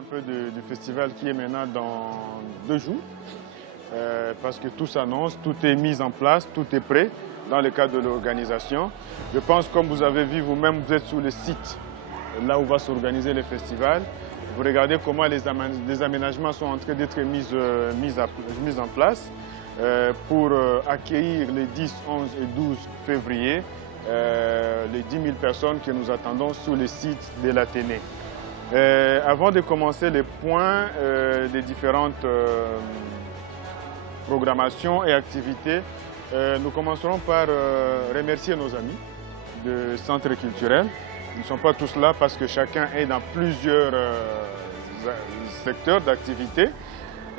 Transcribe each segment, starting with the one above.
un peu du festival qui est maintenant dans 2 jours. Parce que tout s'annonce, tout est mis en place, tout est prêt dans le cadre de l'organisation. Je pense, comme vous avez vu vous-même, vous êtes sur le site, là où va s'organiser le festival. Vous regardez comment les aménagements sont en train d'être mis en place pour accueillir les 10, 11 et 12 février les 10 000 personnes que nous attendons sur le site de l'Athénée. Avant de commencer les points des différentes programmations et activités, nous commencerons par remercier nos amis du centre culturel. Ils ne sont pas tous là parce que chacun est dans plusieurs secteurs d'activité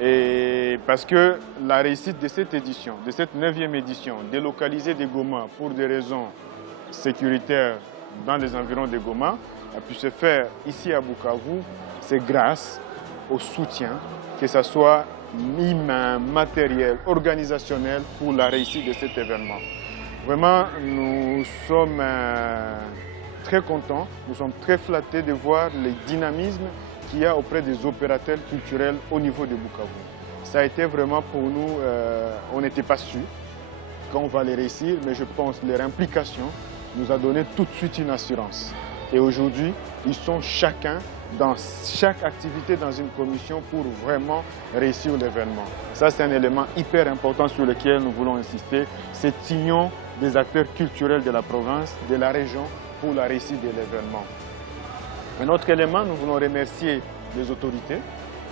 et parce que la réussite de cette édition, de cette 9e édition, délocalisée de Goma pour des raisons sécuritaires dans les environs de Goma, a pu se faire ici à Bukavu, c'est grâce au soutien, que ce soit humain, matériel, organisationnel pour la réussite de cet événement. Vraiment, nous sommes très contents, nous sommes très flattés de voir le dynamisme qu'il y a auprès des opérateurs culturels au niveau de Bukavu. Ça a été vraiment pour nous, on n'était pas sûr quand on va les réussir, mais je pense que leur implication nous a donné tout de suite une assurance. Et aujourd'hui, ils sont chacun dans chaque activité dans une commission pour vraiment réussir l'événement. Ça, c'est un élément hyper important sur lequel nous voulons insister. Cette union des acteurs culturels de la province, de la région, pour la réussite de l'événement. Un autre élément, nous voulons remercier les autorités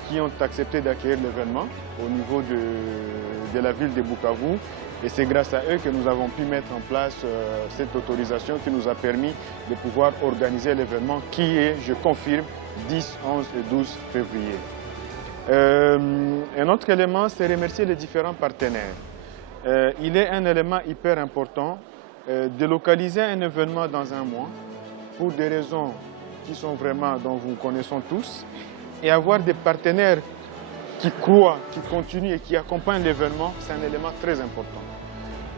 qui ont accepté d'accueillir l'événement au niveau de la ville de Bukavu. Et c'est grâce à eux que nous avons pu mettre en place cette autorisation qui nous a permis de pouvoir organiser l'événement qui est, je confirme, 10, 11 et 12 février. Un autre élément, c'est remercier les différents partenaires. Il est un élément hyper important de localiser un événement dans un mois pour des raisons qui sont vraiment, dont vous connaissons tous, et avoir des partenaires qui croient, qui continuent et qui accompagnent l'événement, c'est un élément très important.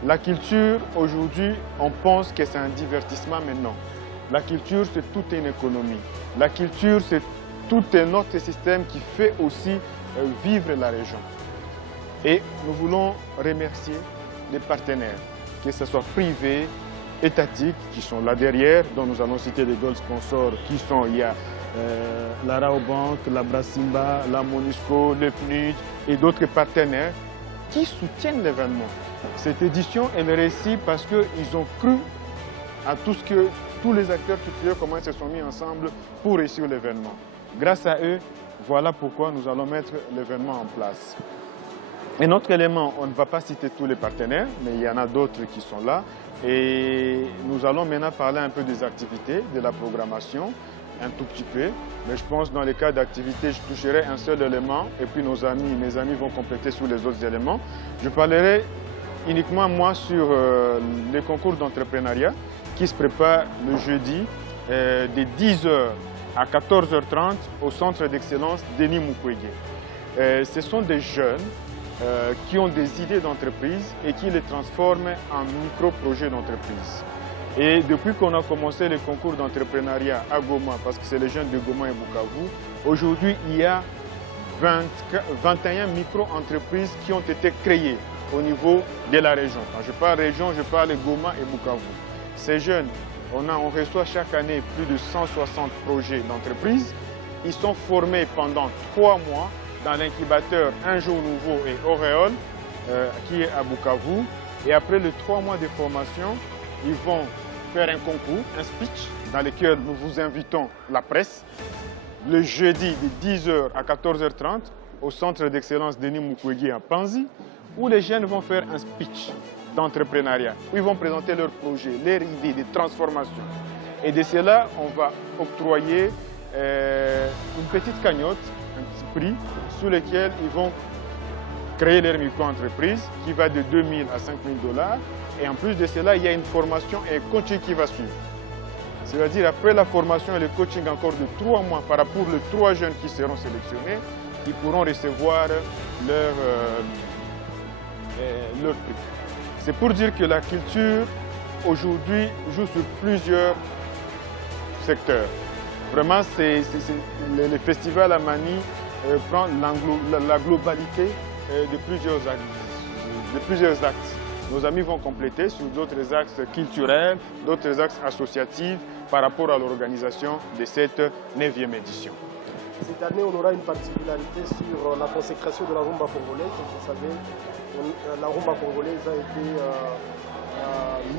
La culture, aujourd'hui, on pense que c'est un divertissement, mais non. La culture, c'est toute une économie. La culture, c'est tout un autre système qui fait aussi vivre la région. Et nous voulons remercier les partenaires, que ce soit privés, étatiques, qui sont là derrière, dont nous allons citer les gold sponsors, qui sont, il y a la Raobank, la Brassimba, la Monusco, le PNUD et d'autres partenaires qui soutiennent l'événement. Cette édition, elle réussit parce qu'ils ont cru à tout ce que tous les acteurs culturels, comment ils se sont mis ensemble pour réussir l'événement. Grâce à eux, voilà pourquoi nous allons mettre l'événement en place. Un autre élément, on ne va pas citer tous les partenaires, mais il y en a d'autres qui sont là. Et nous allons maintenant parler un peu des activités, de la programmation, un tout petit peu. Mais je pense que dans les cas d'activité, je toucherai un seul élément et puis mes amis vont compléter sur les autres éléments. Je parlerai uniquement moi sur les concours d'entrepreneuriat qui se préparent le jeudi de 10h à 14h30 au centre d'excellence Denis Mukwege. Ce sont des jeunes qui ont des idées d'entreprise et qui les transforment en micro-projets d'entreprise. Et depuis qu'on a commencé les concours d'entrepreneuriat à Goma, parce que c'est les jeunes de Goma et Bukavu, aujourd'hui il y a 21 micro-entreprises qui ont été créées au niveau de la région. Quand je parle région, je parle Goma et Bukavu. Ces jeunes, on reçoit chaque année plus de 160 projets d'entreprise. Ils sont formés pendant 3 mois dans l'incubateur Un Jour Nouveau et Auréole, qui est à Bukavu. Et après les 3 mois de formation, ils vont faire un concours, un speech, dans lequel nous vous invitons la presse, le jeudi de 10h à 14h30 au centre d'excellence Denis Mukwege à Panzi, où les jeunes vont faire un speech d'entrepreneuriat, où ils vont présenter leurs projets, leurs idées de transformation. Et de cela, on va octroyer une petite cagnotte, un petit prix, sous lequel ils vont créer leur micro-entreprise qui va de 2 000 à 5 000 $. Et en plus de cela, il y a une formation et un coaching qui va suivre. C'est-à-dire, après la formation et le coaching encore de 3 mois, par rapport aux 3 jeunes qui seront sélectionnés, ils pourront recevoir leur prix. C'est pour dire que la culture, aujourd'hui, joue sur plusieurs secteurs. Vraiment, le festival Amani prend la globalité de plusieurs axes. Nos amis vont compléter sur d'autres axes culturels, d'autres axes associatifs par rapport à l'organisation de cette 9e édition. Cette année, on aura une particularité sur la consécration de la rumba congolaise. Vous savez, la rumba congolaise a été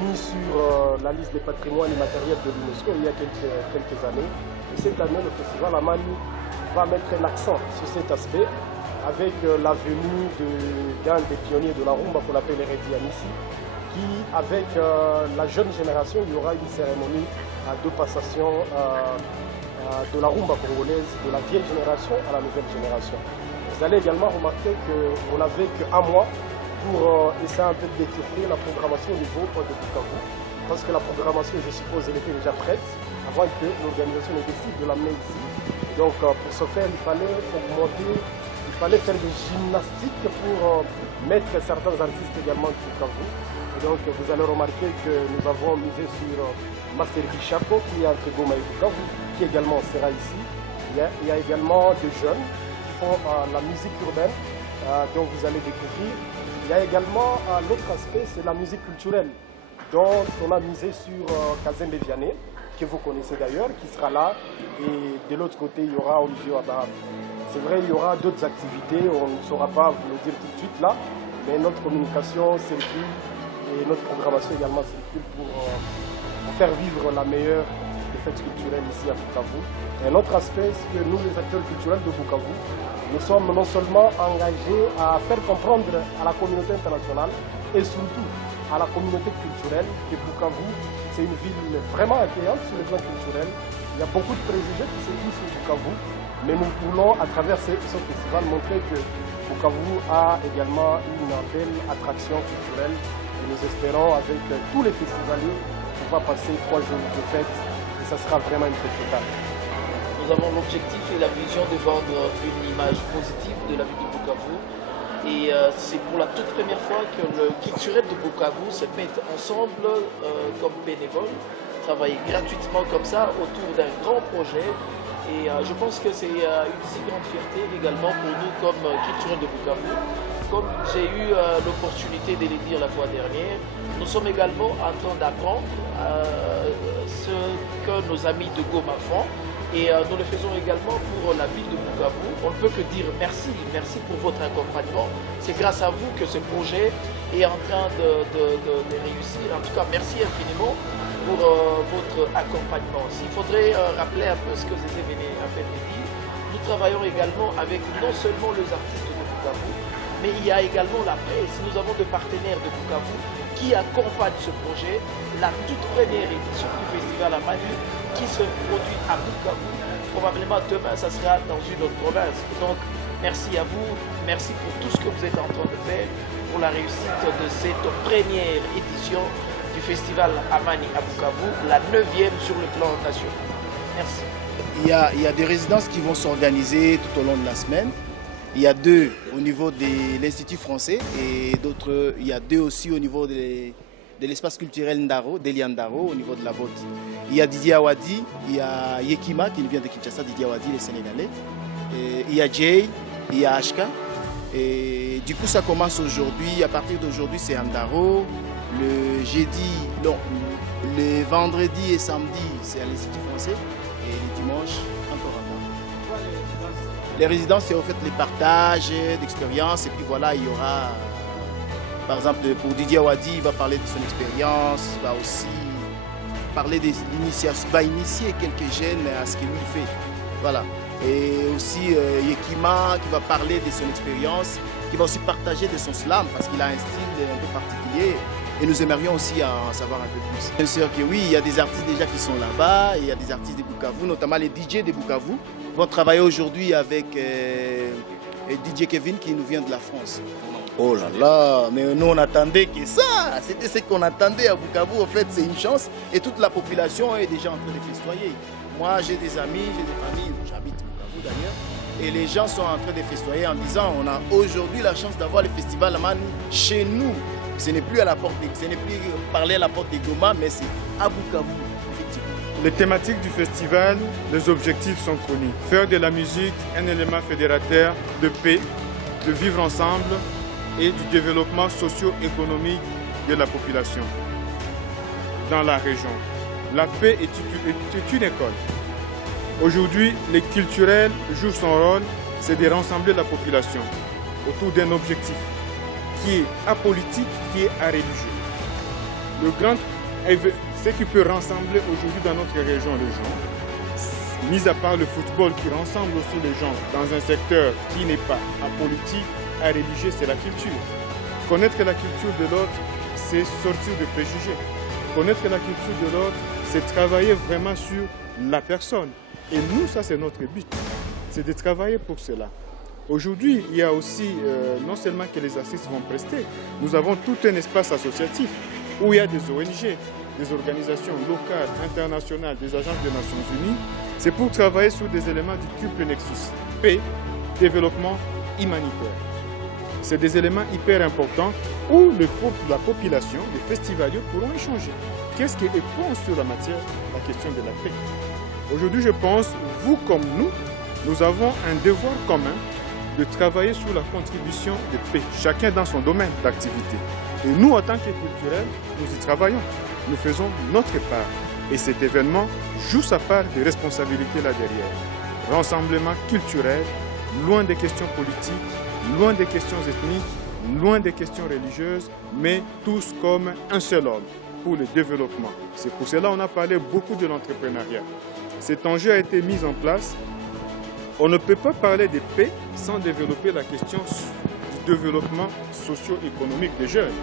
mise sur la liste des patrimoines immatériels de l'UNESCO il y a quelques années. Et cette année, le festival Amani va mettre l'accent sur cet aspect avec la venue d'un des pionniers de la rumba qu'on appelle Eredi Anissi, qui, avec la jeune génération, il y aura une cérémonie de passation de la rumba congolaise, de la vieille génération à la nouvelle génération. Vous allez également remarquer qu'on n'avait qu'un mois pour essayer un peu de détecter la programmation au niveau de Bukavu, parce que la programmation, je suppose, elle était déjà prête avant que l'organisation ne décide de l'amener ici. Donc pour ce faire, il fallait augmenter, il fallait faire des gymnastiques pour mettre certains artistes également de Bukavu. Et donc vous allez remarquer que nous avons misé sur Master Chapo qui est entre Goma et Bukavu, qui également sera ici. Il y a également des jeunes qui font la musique urbaine, dont vous allez découvrir. Il y a également l'autre aspect, c'est la musique culturelle, dont on a misé sur Kazembe Vianney, que vous connaissez d'ailleurs, qui sera là. Et de l'autre côté, il y aura Olivier Abraham. C'est vrai, il y aura d'autres activités, on ne saura pas vous le dire tout de suite là, mais notre communication circule et notre programmation également circule pour faire vivre la meilleure des fêtes culturelles ici à Bukavu. Et un autre aspect, c'est que nous, les acteurs culturels de Bukavu, nous sommes non seulement engagés à faire comprendre à la communauté internationale et surtout à la communauté culturelle que Bukavu, c'est une ville vraiment accueillante sur le plan culturel. Il y a beaucoup de préjugés qui se disent sur Bukavu, mais nous voulons, à travers ce festival, montrer que Bukavu a également une belle attraction culturelle. Et nous espérons, avec tous les festivaliers, qu'on va passer 3 jours de fête et ça sera vraiment une fête totale. Nous avons l'objectif et la vision de vendre une image positive de la ville de Bukavu. Et c'est pour la toute première fois que le culturel de Bukavu se met ensemble comme bénévole, travailler gratuitement comme ça autour d'un grand projet. Et je pense que c'est une si grande fierté également pour nous comme culturel de Bukavu. Comme j'ai eu l'opportunité de le dire la fois dernière, nous sommes également en train d'apprendre ce que nos amis de Goma font. Et nous le faisons également pour la ville de Bukavu. On ne peut que dire merci, merci pour votre accompagnement. C'est grâce à vous que ce projet est en train de réussir. En tout cas, merci infiniment pour votre accompagnement. S'il faudrait rappeler un peu ce que vous avez à faire dire, nous travaillons également avec non seulement les artistes de Bukavu, mais il y a également la presse. Nous avons des partenaires de Bukavu qui accompagnent ce projet. La toute première édition du festival Amani qui se produit à Bukavu. Probablement demain, ça sera dans une autre province. Donc, merci à vous. Merci pour tout ce que vous êtes en train de faire pour la réussite de cette première édition du festival Amani à Bukavu, la 9e sur le plan national. Merci. Il y a des résidences qui vont s'organiser tout au long de la semaine. Il y a 2 au niveau de l'Institut français et d'autres, il y a 2 aussi au niveau de l'espace culturel Ndaro, d'Elia Ndaro, au niveau de la Botte. Il y a Didier Awadi, il y a Yekima qui vient de Kinshasa, Didier Awadi, les Sénégalais. Et il y a Jay, il y a Ashka. Et du coup, ça commence aujourd'hui. À partir d'aujourd'hui, c'est à Ndaro. Le vendredi et samedi, c'est à l'Institut français. Et le dimanche, encore à Ndaro. Les résidences, c'est au fait les partages d'expériences. Et puis voilà, il y aura... Par exemple, pour Didier Awadi, il va parler de son expérience, il va aussi parler des initiations, va initier quelques jeunes à ce qu'il lui fait. Voilà. Et aussi Yekima qui va parler de son expérience, qui va aussi partager de son slam parce qu'il a un style un peu particulier. Et nous aimerions aussi en savoir un peu plus. Bien sûr que oui, il y a des artistes déjà qui sont là-bas, il y a des artistes de Bukavu, notamment les DJ de Bukavu, vont travailler aujourd'hui avec DJ Kevin qui nous vient de la France. Oh là là, mais nous on attendait que ça, c'était ce qu'on attendait à Bukavu, en fait c'est une chance et toute la population est déjà en train de festoyer. Moi j'ai des amis, j'ai des familles, j'habite Bukavu d'ailleurs, et les gens sont en train de festoyer en disant on a aujourd'hui la chance d'avoir le festival Amani chez nous. Ce n'est plus à la porte, ce n'est plus parler à la porte de Goma, mais c'est à Bukavu, effectivement. Les thématiques du festival, les objectifs sont connus. Faire de la musique un élément fédérateur de paix, de vivre ensemble et du développement socio-économique de la population dans la région. La paix est une école. Aujourd'hui, les culturels jouent son rôle, c'est de rassembler la population autour d'un objectif qui est apolitique, qui est areligieux. Le grand ce qui peut rassembler aujourd'hui dans notre région les gens, mis à part le football qui rassemble aussi les gens dans un secteur qui n'est pas apolitique, areligieux, c'est la culture. Connaître la culture de l'autre, c'est sortir de préjugés. Connaître la culture de l'autre, c'est travailler vraiment sur la personne. Et nous, ça c'est notre but, c'est de travailler pour cela. Aujourd'hui, il y a aussi, non seulement que les artistes vont prester, nous avons tout un espace associatif où il y a des ONG, des organisations locales, internationales, des agences des Nations Unies. C'est pour travailler sur des éléments du triple nexus, paix, développement, humanitaire. C'est des éléments hyper importants où la population, les festivaliers pourront échanger. Qu'est-ce qui est bon sur la matière, la question de la paix? Aujourd'hui, je pense, vous comme nous avons un devoir commun de travailler sur la contribution de paix, chacun dans son domaine d'activité. Et nous, en tant que culturels, nous y travaillons. Nous faisons notre part. Et cet événement joue sa part de responsabilité là derrière. Rassemblement culturel, loin des questions politiques, loin des questions ethniques, loin des questions religieuses, mais tous comme un seul homme pour le développement. C'est pour cela qu'on a parlé beaucoup de l'entrepreneuriat. Cet enjeu a été mis en place. On ne peut pas parler de paix sans développer la question du développement socio-économique des jeunes.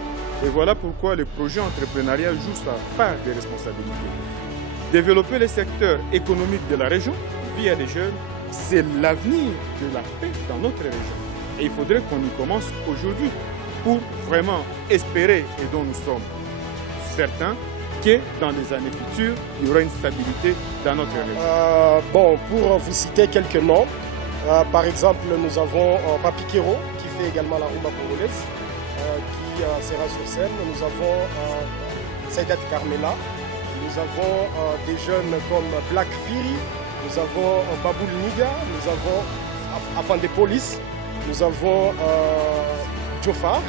Et voilà pourquoi le projet entrepreneurial joue sa part de responsabilité. Développer les secteurs économiques de la région via les jeunes, c'est l'avenir de la paix dans notre région. Et il faudrait qu'on y commence aujourd'hui pour vraiment espérer, et dont nous sommes certains, que dans les années futures, il y aura une stabilité dans notre région. Pour vous citer quelques noms, par exemple, nous avons Papi Kero, qui fait également la rumba congolaise, qui sera sur scène. Nous avons Saïdat Carmela, nous avons des jeunes comme Black Fury, nous avons Baboul Niga, nous avons Afande Police, nous avons Jofar,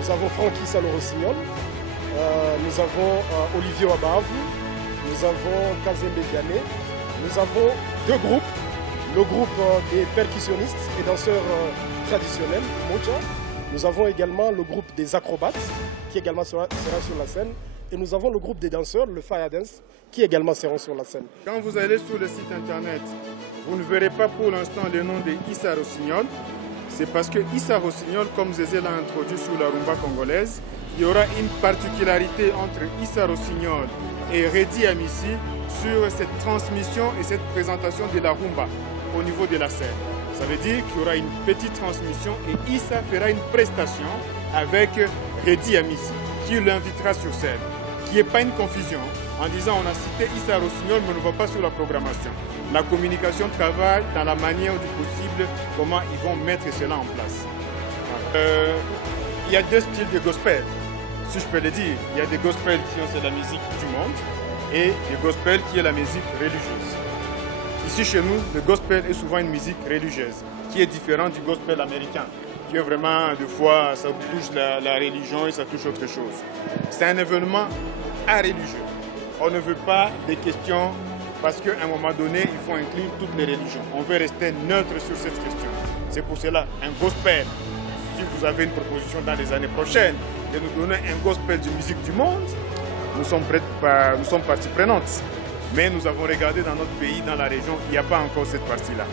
nous avons Francky Salo-Rossignol, nous avons Olivier Wabavu, nous avons Kazembe Vianney, nous avons deux groupes, le groupe des percussionnistes et danseurs traditionnels, Moja. Nous avons également le groupe des acrobates, qui également sera sur la scène. Et nous avons le groupe des danseurs, le Fire Dance, qui également seront sur la scène. Quand vous allez sur le site internet, vous ne verrez pas pour l'instant le nom de Issa Rossignol. C'est parce que Issa Rossignol, comme Zézé l'a introduit sur la rumba congolaise, il y aura une particularité entre Issa Rossignol et Redi Amissi sur cette transmission et cette présentation de la rumba au niveau de la scène. Ça veut dire qu'il y aura une petite transmission et Issa fera une prestation avec Redi Amissi qui l'invitera sur scène. Qu'il n'y ait pas une confusion en disant on a cité Issa Rossignol mais on ne va pas sur la programmation. La communication travaille dans la manière du possible comment ils vont mettre cela en place. Il y a deux styles de gospel, si je peux le dire. Il y a des gospels qui c'est la musique du monde et des gospels qui est la musique religieuse. Ici chez nous, le gospel est souvent une musique religieuse, qui est différente du gospel américain, qui est vraiment, des fois, ça touche la religion et ça touche autre chose. C'est un événement religieux. On ne veut pas des questions, parce qu'à un moment donné, il faut inclure toutes les religions. On veut rester neutre sur cette question. C'est pour cela, un gospel, si vous avez une proposition dans les années prochaines, de nous donner un gospel de musique du monde, nous sommes partie prenante. Mais nous avons regardé dans notre pays, dans la région, il n'y a pas encore cette partie-là.